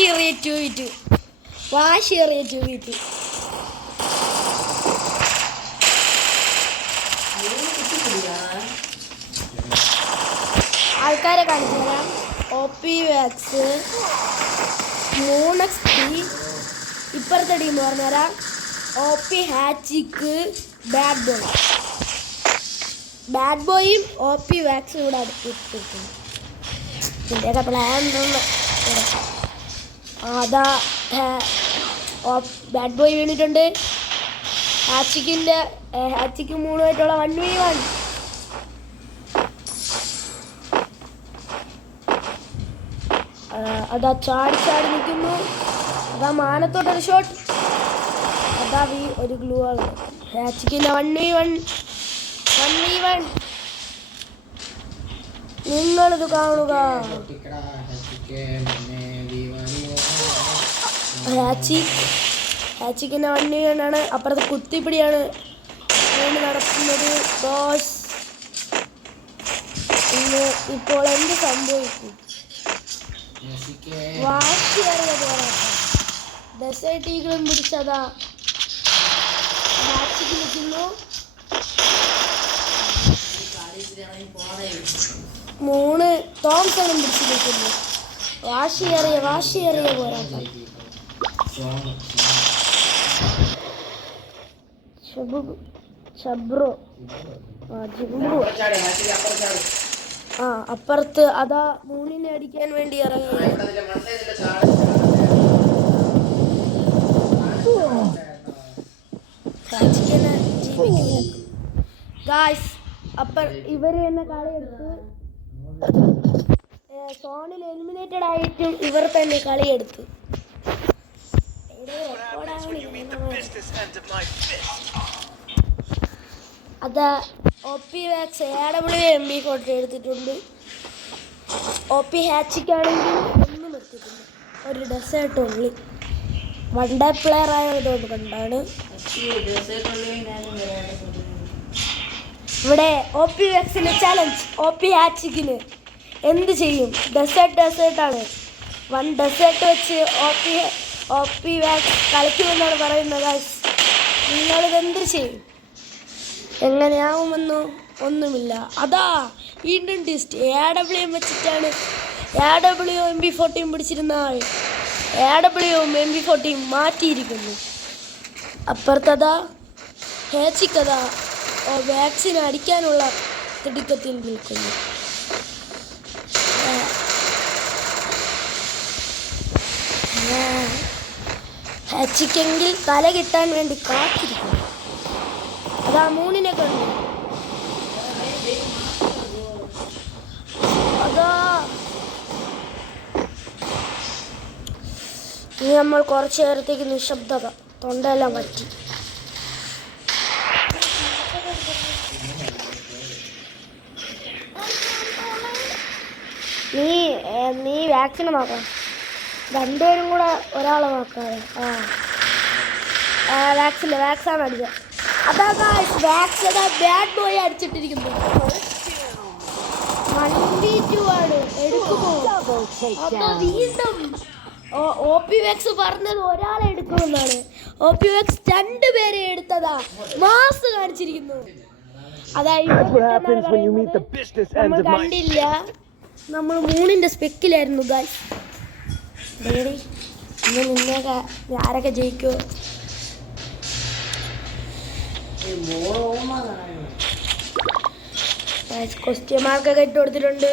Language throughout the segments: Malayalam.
വാശിയേറിയ 2v2. വാശിയേറിയ 2v2. ആൾക്കാരെ കാണിച്ചു തരാം. OP വാക്സ് 3xp. ഇപ്പുറത്തെ ടീം പറഞ്ഞുതരാം. OP ഹാച്ചിക്ക് ബാഡ് ബോയും OP വാക്സും കൂടെ അടുത്തിട്ടുണ്ട്. ഇതിൻ്റെയൊക്കെ പ്ലാൻ അതാ ബാഡ് ബോയ് വീണിട്ടുണ്ട്. ഹാച്ചിക്ക് 3ആയിട്ടുള്ള 1v1. അതാ ചാടി നിൽക്കുന്നു. അതാ മാനത്തോട്ടൊരു ഷോട്ട്. അതാ ഒരു ഗ്ലൂ ആണ്. ഹാച്ചിക്കിൻ്റെ 1v1. നിങ്ങളിത് കാണുക. ഹാച്ചിക്കിൻ്റെ 1v1 ആണ്. അപ്പുറത്ത് കുത്തിപ്പിടിയാണ് നടക്കുന്നത്. ബോസ് ഇപ്പോൾ എന്ത് സംഭവിക്കും? വാശിയേറിയ പോരാട്ടം. ഡെസേർട്ട് ഈഗിളും പിടിച്ചതാ ഹാച്ചിക്ക് നിൽക്കുന്നു. 3 തോംസണും പിടിച്ചു നിൽക്കുന്നു. വാശിയേറിയ പോരാട്ടം. അപ്പുറത്ത് അതാ 3നെ അടിക്കാൻ വേണ്ടി ഇറങ്ങി. ഇവര് തന്നെ കളിയെടുത്ത് സോണിൽ എലിമിനേറ്റഡ് ആയിട്ടും ഇവർ തന്നെ കളിയെടുത്ത്. അതാ OP വാക്സ് AW എടുത്തിട്ടുണ്ട്. OP ഹാച്ചിക്കാണെങ്കിൽ ഒന്നും എടുത്തിട്ടില്ല. ഒരു ഡെസേർട്ട് ഉള്ളി 1 ഡേ പ്ലെയർ ആയതുകൊണ്ട് കണ്ടാണ്. ഇവിടെ OP വാക്സിന് ചാലഞ്ച്. OP ഹാച്ചിക്കിന് എന്ത് ചെയ്യും? ഡെസേർട്ടാണ്. 1 ഡെസേർട്ട് വെച്ച് OP വാക്സ് കളിക്കുമെന്നാണ് പറയുന്നത്. നിങ്ങളിതെന്ത് ചെയ്യും? എങ്ങനെയാവുമെന്നോ ഒന്നുമില്ല. അതാ വീണ്ടും ടിസ്റ്റ്. AW വെച്ചിട്ടാണ് AW MP14 പിടിച്ചിരുന്ന ആൾ AW MP14 മാറ്റിയിരിക്കുന്നു. അപ്പുറത്തതാ ഹാച്ചിക്കതാ വാക്സിന് അടിക്കാനുള്ള തിടുക്കത്തിൽ നിൽക്കുന്നു. ഹാച്ചിക്കെങ്കിൽ തല കിട്ടാൻ വേണ്ടി കാത്തിരിക്കുന്നു. അതാ 3നെ കണ്ടു. അതാ ഇനി നമ്മൾ കുറച്ചു നേരത്തേക്ക് നിശബ്ദത. തൊണ്ടയെല്ലാം പറ്റി. നീ വാക്സിന് നോക്കാം. 2 പേരും കൂടെ ഒരാളെ നോക്കാതെ. വാക്സാണ് അടിച്ചത്. അതാ വാക്സ് ബാഡ് ബോയ് അടിച്ചിട്ടിരിക്കുന്നു. 1v2 ആണ്. എടുക്കുമോ? അപ്പൊ വീണ്ടും OP വാക്സ് പറഞ്ഞത് ഒരാളെ എടുക്കുമെന്നാണ്. OP വാക്സ് 2 പേരെ എടുത്തതാ. മാസ് കാണിച്ചിരിക്കുന്നു. അതായത് നമ്മൾ കണ്ടില്ല. നമ്മൾ 3ന്റെ സ്പെക്കിലായിരുന്നു. നിന്നേക്ക ആരൊക്കെ ജയിക്കോ? ക്വസ്റ്റ്യൻ മാർക്കൊക്കെ ഇട്ട് കൊടുത്തിട്ടുണ്ട്.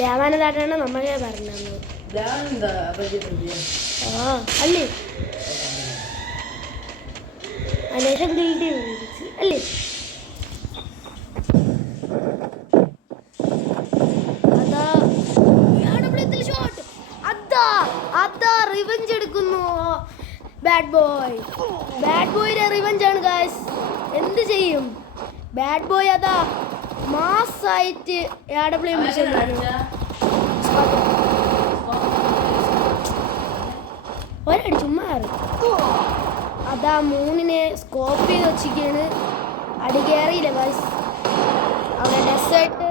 ദേവാനന്ദാട്ടാണ് നമ്മളെ പറഞ്ഞത്. അല്ലേ അനേഷം അല്ലേ? അതാ റിവെഞ്ച് എടുക്കുന്നു ബാഡ് ബോയുടെ റിവെഞ്ച് ആണ് ഗൈസ്. എന്ത് ചെയ്യും ബാഡ് ബോയ്? അതാ മാസായിട്ട് AW ഒരടി ചുമ്മാ. അതാ 3നെ സ്കോപ്പ് ചെയ്ത് വെച്ചിരിക്കുകയാണ്. അടി കയറിയില്ല ഗൈസ്. അവിടെ ഡെസേർട്ട്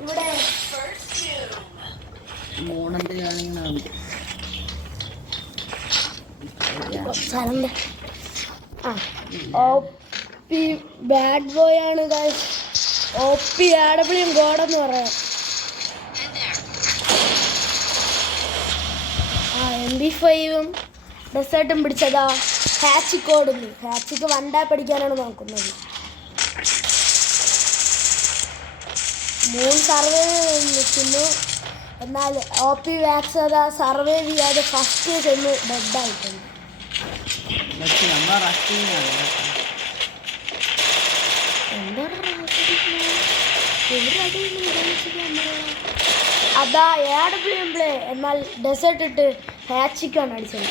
ഇവിടെ ബാഡ് ബോയ് ആണ് ഗൈസ്. OP AW ഗോഡെന്ന് പറയാം. MP5ഉം ഡെസേർട്ടും പിടിച്ചതാ ഹാച്ചിക്ക് ഓടുന്നു. ഹാച്ചിക്ക് വണ്ടാ പഠിക്കാനാണ് നോക്കുന്നത്. 3 സർവൈവ് നിൽക്കുന്നു. എന്നാൽ OP വാക്സ് അതാ സർവൈവ് ചെയ്യാതെ ഫസ്റ്റ് ചെന്ന് ഡെഡായിട്ടുണ്ട്. അതാ AW പ്ലേ. എന്നാൽ ഡെസേർട്ട് ഇട്ട് ഹാച്ചിക്കാണ് അടിച്ചത്.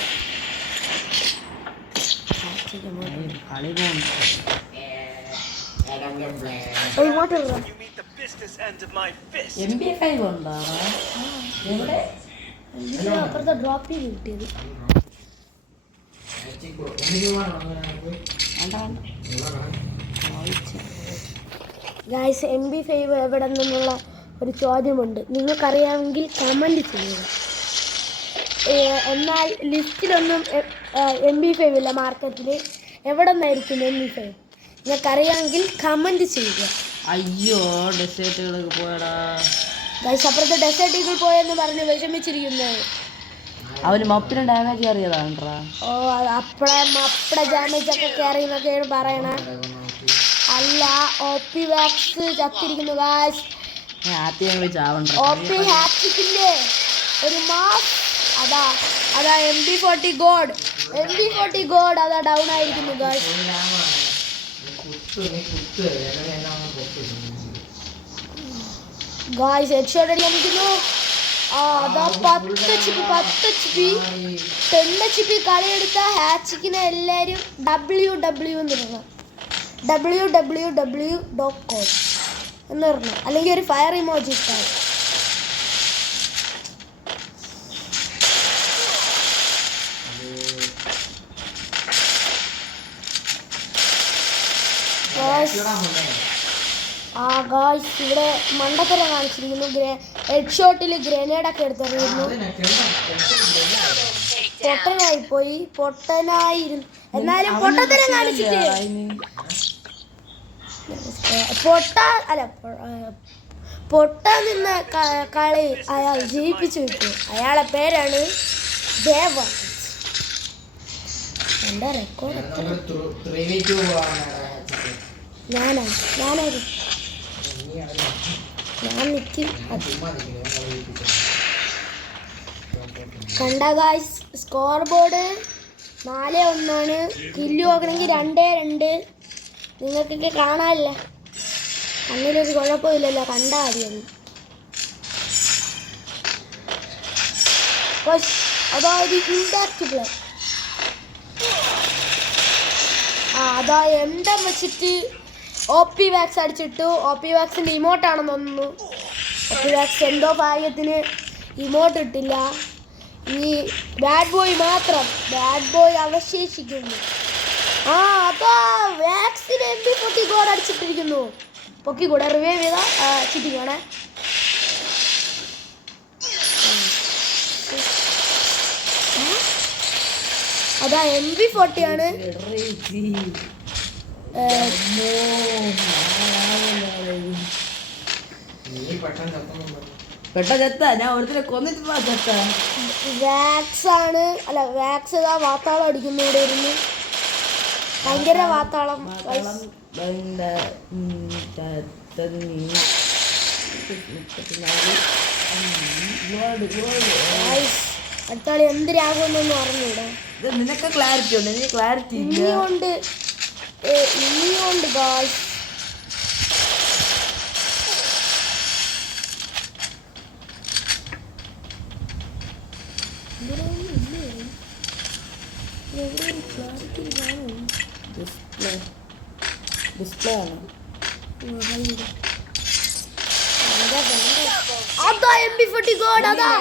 അപ്പുറത്തെ ഡ്രോപ്പ് ചെയ്ത് കിട്ടിയത്. ഗൈസ് MP5 എവിടെ നിന്നുള്ള ഒരു ചോദ്യമുണ്ട്. നിങ്ങൾക്കറിയാമെങ്കിൽ കമൻറ്റ് ചെയ്യുക. എന്നാൽ ലിസ്റ്റിലൊന്നും MP5 ഇല്ല മാർക്കറ്റിൽ. എവിടെ നിന്നായിരിക്കും MP5? നിങ്ങൾക്കറിയാമെങ്കിൽ കമൻറ്റ് ചെയ്യുക. അയ്യോ ഡെസേർട്ടുകളൊക്കെ പോയടാ ഗൈസ്. അപ്പുറത്തെ ഡെസേർട്ട് ഈഗിൾ പോയെന്ന് പറഞ്ഞ് വിഷമിച്ചിരിക്കുന്നത്. അവന് മപ്പിന് ഡാമേജ് അറിയാതാണ്ടാ. ഓ മപ്പടെ ഡാമേജ് ഒക്കെ കയറി എന്നൊക്കെയാണ് പറയണേ. അല്ല OP വാക്സ് ചത്തിരിക്കുന്നു ഗൈസ്. OP ഹാച്ചിക്കില്ലേ ഒരു മാസ്. അതാ MP40 ഗോഡ് അതാ ഡൗൺ ആയിരിക്കുന്നു ഗൈസ്. ഗൈസ് ഹെഡ്ഷോട്ട് അടിക്കാൻ നിൽക്കുന്നു. അതാ 10 HP കളിയെടുത്ത ഹാച്ചിക്കിനെ എല്ലാവരും WW എന്നിടണം. www.com എന്ന് പറഞ്ഞു. അല്ലെങ്കിൽ ഒരു ഫയർ ഇമോജി ഇട്ടാൽ. ഗായ്സ് ഇവിടെ മണ്ടത്തരം കാണിച്ചിരിക്കുന്നു. ഹെഡ്ഷോട്ടിൽ ഗ്രനേഡൊക്കെ എടുത്തെറിയുന്നു. പൊട്ടനായിരുന്നു. എന്നാലും പൊട്ടത്തരം കാണിച്ചിട്ട് പൊട്ട നിന്ന് കളി അയാൾ ജയിപ്പിച്ചു വിട്ടു. അയാളെ പേരാണ് ദേവ. എൻ്റെ റെക്കോർഡ് ഞാൻ നിൽക്കും. കണ്ട ഗായ്സ് സ്കോർ ബോർഡ് 4-1. കില്ല് നോക്കണമെങ്കിൽ 2-2. നിങ്ങൾക്കൊക്കെ കാണാനില്ല. അങ്ങനൊരു കുഴപ്പമില്ലല്ലോ. കണ്ടാൽ മതിയൊന്ന്. അതായത് ഇൻഡാക്ട് പ്ലേ. അതാ എണ്ടം വെച്ചിട്ട് OP വാക്സ് അടിച്ചിട്ടു. OP വാക്സിൻ്റെ ഇമോട്ടാണെന്ന് തോന്നുന്നു. OP വാക്സ് എന്തോ ഭാഗ്യത്തിന് ഇമോട്ട് ഇട്ടില്ല. ഈ ബാഡ് ബോയ് മാത്രം. ബാഡ് ബോയ് അവശേഷിക്കുന്നു. അതാ വാക്സിന് MP40 ഗോഡ് അടിച്ചിട്ടിരിക്കുന്നു. പൊക്കിക്കൂടെ റിവൈവ് ചെയ്താ ചിറ്റിക്കാണേ. അതാ MP40 ആണ്. വാക്സ് ആണ്. അല്ല വാക്സ് ഇതാ വാത്താളം അടിക്കുന്നു. ഇവിടെ ഇരുന്ന് ഭയങ്കര വാത്താളം. അടുത്താളി എന്തിനാകുമെന്നൊന്നും അറിഞ്ഞൂടെ. നിനക്ക് ക്ലാരിറ്റി ഉണ്ട്. നീ ക്ലാരിറ്റി ഇനിയുണ്ട് ഗായ്സ്. ഡിസ്പ്ലേ ആണ്. അതാ MP40 ഗോഡ് അതാ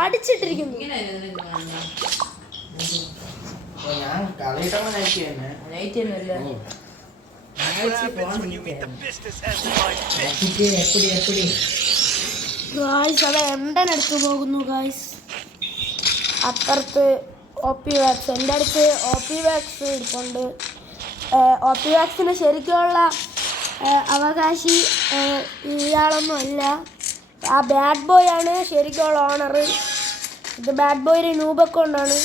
അടിച്ചിട്ടിരിക്കുന്നു. ഞാൻ കളിയിട്ടമ്മ നയിച്ചു തന്നെ നൈറ്റ് തന്നെയല്ലേ എപ്പടി ഗായ്സ് അത് എണ്ടനടുത്ത് പോകുന്നു ഗായ്സ്. അപ്പുറത്ത് OP വാക്സ്, എൻ്റെ അടുത്ത് OP വാക്സ് ഇരിപ്പുണ്ട്. OP വാക്സിന് ശരിക്കുള്ള അവകാശി ഇയാളൊന്നും അല്ല, ആ ബാഡ് ബോയ് ആണ് ശരിക്കുള്ള ഓണർ. ഇത് ബാഡ് ബോയുടെ ന്യൂബ് അക്കൗണ്ടാണ്,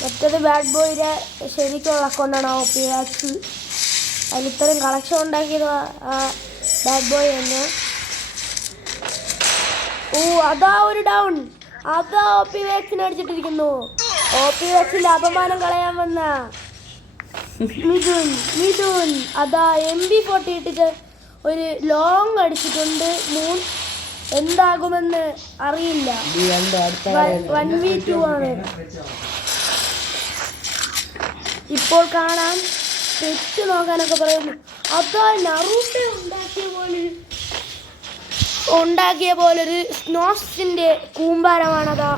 മറ്റേത് ബാഡ് ബോയുടെ ശരിക്കുള്ള അക്കൗണ്ടാണ് OP വാക്സ്. അതിൽ ഇത്രയും കളക്ഷൻ ഉണ്ടാക്കിയത് ബാഡ് ബോയ് തന്നെ. ഓ അതാ ഒരു ഡൗൺ, അതാ OP വാക്സിന് അടിച്ചിട്ടിരിക്കുന്നു. OP വാക്സിന്റെ അപമാനം കളയാൻ വന്ന മിഥുൻ അതാ MP40 ഇട്ടിട്ട് ഒരു ലോങ് അടിച്ചിട്ടുണ്ട്. എന്താകുമെന്ന് അറിയില്ല. 1v2 ആണ് ഇപ്പോൾ കാണാൻ. തെറ്റ് നോക്കാനൊക്കെ പറയുന്നു. അതാ നറൂട്ടോ ഉണ്ടാക്കിയ പോലൊരു സ്നോസിന്റെ കൂമ്പാരമാണ് അതാ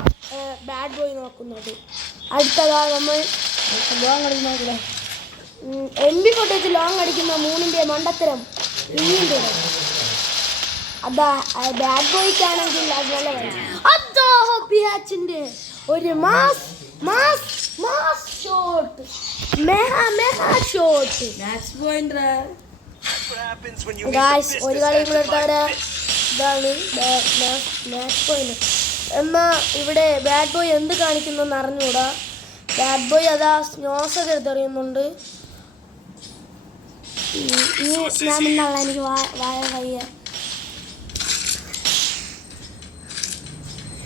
ബാഡ് ബോയ് നോക്കുന്നത്. അടുത്തതാ നമ്മൾ ലോങ് അടിക്കുന്ന MP40 ലോങ് അടിക്കുന്ന 3ന്റെ മണ്ടത്തരം ഇനിയും തുടരും. അതാ ബാഡ് ബോയ്ക്കാണെങ്കിൽ അത് നല്ല കാര്യം. അതാ ഹോപ്പിയാച്ചിന്റെ ഒരു mass shot, mega shot. Match point guys ഒരു കളി കൂടെ എടുത്തവരെ ഇതാണ് മാച്ച് പോയിന്റ്. എന്നാൽ ഇവിടെ ബാഡ് ബോയ് എന്ത് കാണിക്കുന്നെന്ന് അറിഞ്ഞൂടാ. ബാഡ് ബോയ് അതാ സ്നോസൊക്കെ എടുത്തെറിയുന്നുണ്ട്. ഞാൻ മുന്നുള്ള എനിക്ക് വായ വയ്യ.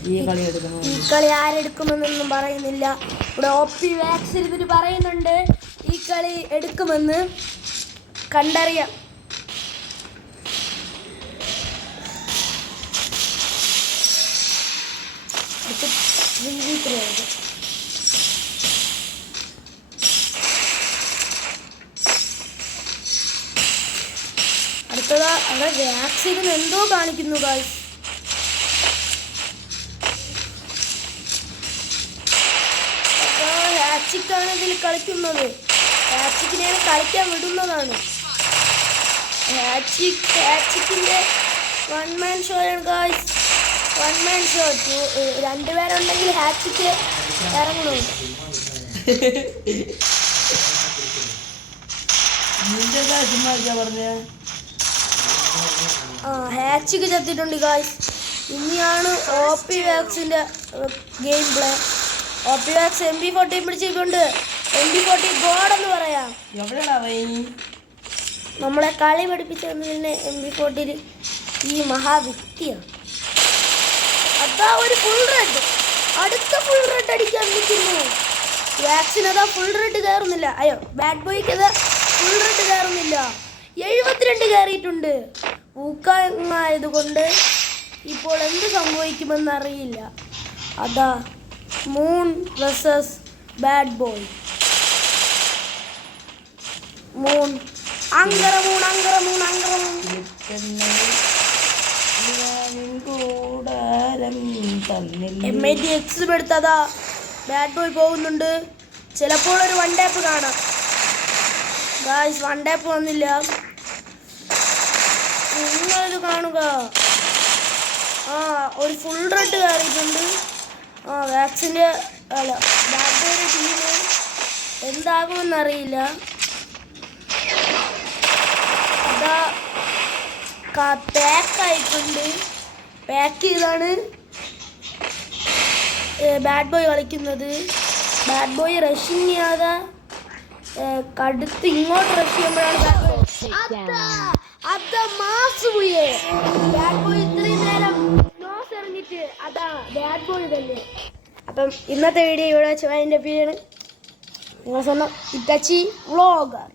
ഈ കളി ആരെടുക്കുമെന്നൊന്നും പറയുന്നില്ല. ഇവിടെ OP വാക്സ് ഇരുന്നിട്ട് പറയുന്നുണ്ട് ഈ കളി എടുക്കുമെന്ന്. കണ്ടറിയാം. അടുത്തതാ അവിടെ വാക്സ് ഇരുന്ന് എന്തോ കാണിക്കുന്നു ഗായ്സ്. ഹാച്ചിക്കാണ് ഇതിൽ കളിക്കുന്നത്. ഹാച്ചിക്കിനെയാണ് കളിക്കാൻ വിടുന്നതാണ്. ഹാച്ചിക്കിന്റെ 1 man ഷോ ആണ് ഗായ്സ്. 1 man show. 2 പേരുണ്ടെങ്കിൽ ഹാച്ചിക്ക് ഇറങ്ങണം. ഹാച്ചിക്ക് ചത്തിട്ടുണ്ട് ഗായ്സ്. ഇനിയാണ് OP വാക്സിന്റെ ഗെയിം പ്ലേ. OP വാക്സ് MP40 പിടിച്ചിട്ടുണ്ട്. MP40 ഗോഡെന്ന് പറയാം. നമ്മളെ കളി പഠിപ്പിച്ചതിന് MP40 ഈ മഹാവ്യക്തിയാണ്. അതാ ഒരു ഫുൾ റെഡ്, അടുത്ത ഫുൾ റെഡ് അടിക്കാൻ നിൽക്കുന്നു. വാക്സിന് അതാ ഫുൾ റെഡ് കയറുന്നില്ല. അയ്യോ ബാഡ് ബോയ്ക്ക് അതാ ഫുൾ റെഡ് കയറുന്നില്ല. 72 കയറിയിട്ടുണ്ട്. ഊക്കായതുകൊണ്ട് ഇപ്പോൾ എന്ത് സംഭവിക്കുമെന്ന് അറിയില്ല. അതാ moon versus bad boy. Moon അങ്കര മൂൺ. MITX എടുത്തതാ ബാഡ് ബോയ് പോകുന്നുണ്ട്. ചിലപ്പോൾ ഒരു 1 ടാപ്പ് കാണാം ഗായ്സ്. 1 ടാപ്പ് വന്നില്ല. നിങ്ങളിത് കാണുക. ഒരു ഫുൾ റെഡ് കയറിയിട്ടുണ്ട്. വാക്സിൻ്റെ അല്ല ബാഡ് ബോയുടെ ടീം എന്താകുമെന്നറിയില്ല. അതാ പാക്കായിട്ടുണ്ട്. പാക്ക് ചെയ്താണ് ബാഡ് ബോയ് കളിക്കുന്നത്. ബാഡ് ബോയ് റഷിങ് ചെയ്യാതെ കടുത്ത് ഇങ്ങോട്ട് റഷ് ചെയ്യുമ്പോഴാണ് മാസ് പോയേ. ബാഡ് ബോയ് ഇത്രയും നേരം നോസ് എറിഞ്ഞിട്ട് അതാ ബാഡ് ബോയ് തന്നെ. അപ്പം ഇന്നത്തെ വീഡിയോ ഇവിടെ വെച്ച് അതിൻ്റെ പേരാണ് നിങ്ങൾ സ്വന്തം ഇറ്റച്ചി വ്ളോഗർ.